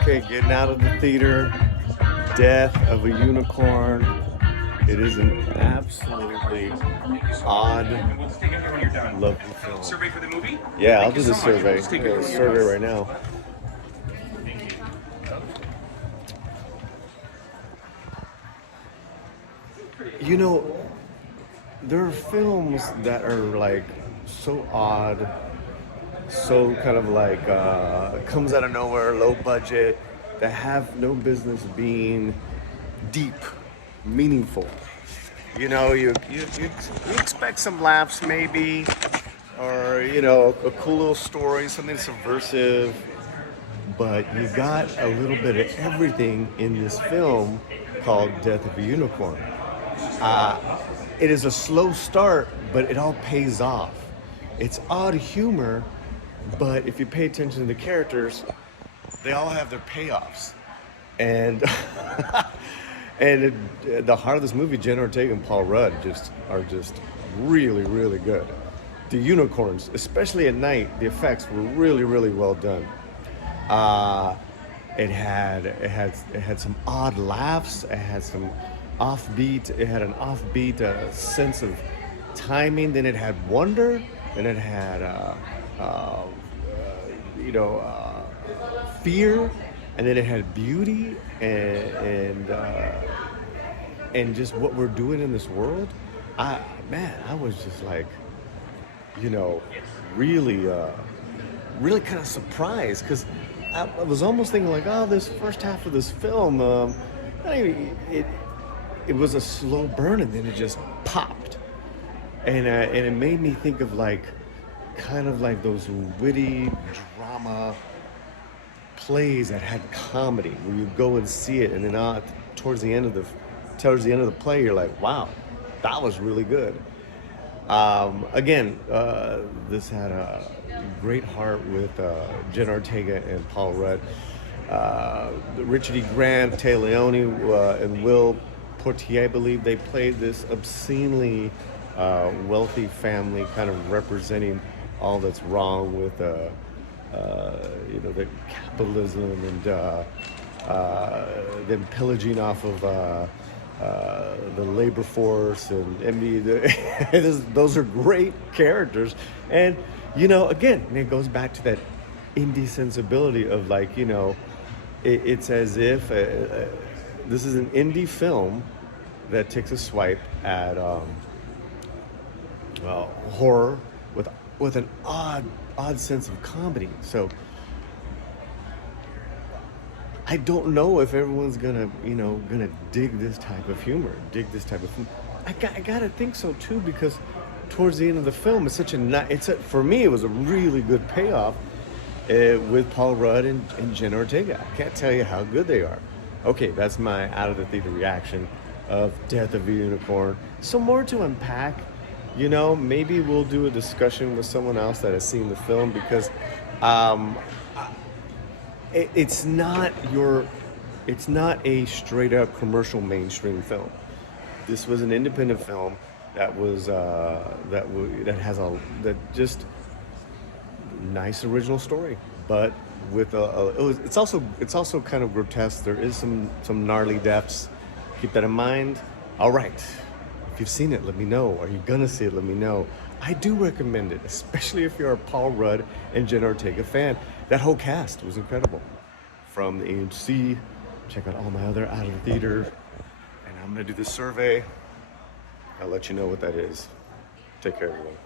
Okay, getting out of the theater. Death of a Unicorn. It is an absolutely odd, lovely film. Survey for the movie? Yeah, I'll Thank do you the so much. survey. Let's take I a got a look at your survey notes. right now. You know, there are films that are like so odd, so kind of like comes out of nowhere, low budget, that have no business being deep, meaningful. You know, you expect some laughs maybe, or you know, a cool little story, something subversive, but you got a little bit of everything in this film called Death of a Unicorn. It is a slow start, but it all pays off. It's odd humor, but if you pay attention to the characters, they all have their payoffs. And the heart of this movie, Jenna Ortega and Paul Rudd, are just really, really good. The unicorns, especially at night, the effects were really, really well done. Uh, it had some odd laughs. It had some offbeat. It had an offbeat sense of timing. Then it had wonder. Then it had uh, you know fear, and then it had beauty and just what we're doing in this world. I was just like, you know, really, really kind of surprised because I was almost thinking like, oh, this first half of this film, it was a slow burn and then it just popped, and it made me think of like, kind of like those witty drama plays that had comedy where you go and see it and then towards the end of the play you're like, wow, that was really good. Again, this had a great heart with Jen Ortega and Paul Rudd. Richard E. Grant, Tay Leone, and Will Portier, I believe, they played this obscenely wealthy family, kind of representing all that's wrong with the capitalism and them pillaging off of the labor force, those are great characters. And you know, again, it goes back to that indie sensibility of like, you know, it's as if this is an indie film that takes a swipe at horror with an odd sense of comedy. So I don't know if everyone's gonna dig this type of humor, dig this type of film. I gotta think so too, because towards the end of the film, for me, it was a really good payoff with Paul Rudd and Jenna Ortega. I can't tell you how good they are. Okay, that's my out of the theater reaction of Death of a Unicorn. So more to unpack. You know, maybe we'll do a discussion with someone else that has seen the film, because it's not a straight up commercial mainstream film. This was an independent film that was just nice original story, but with it's also kind of grotesque. There is some gnarly deaths. Keep that in mind. All right, if you've seen it, let me know. Are you gonna see it? Let me know. I do recommend it, especially if you're a Paul Rudd and Jenna Ortega fan. That whole cast was incredible. From the AMC, check out all my other out of the theater, and I'm gonna do the survey. I'll let you know what that is. Take care, everyone.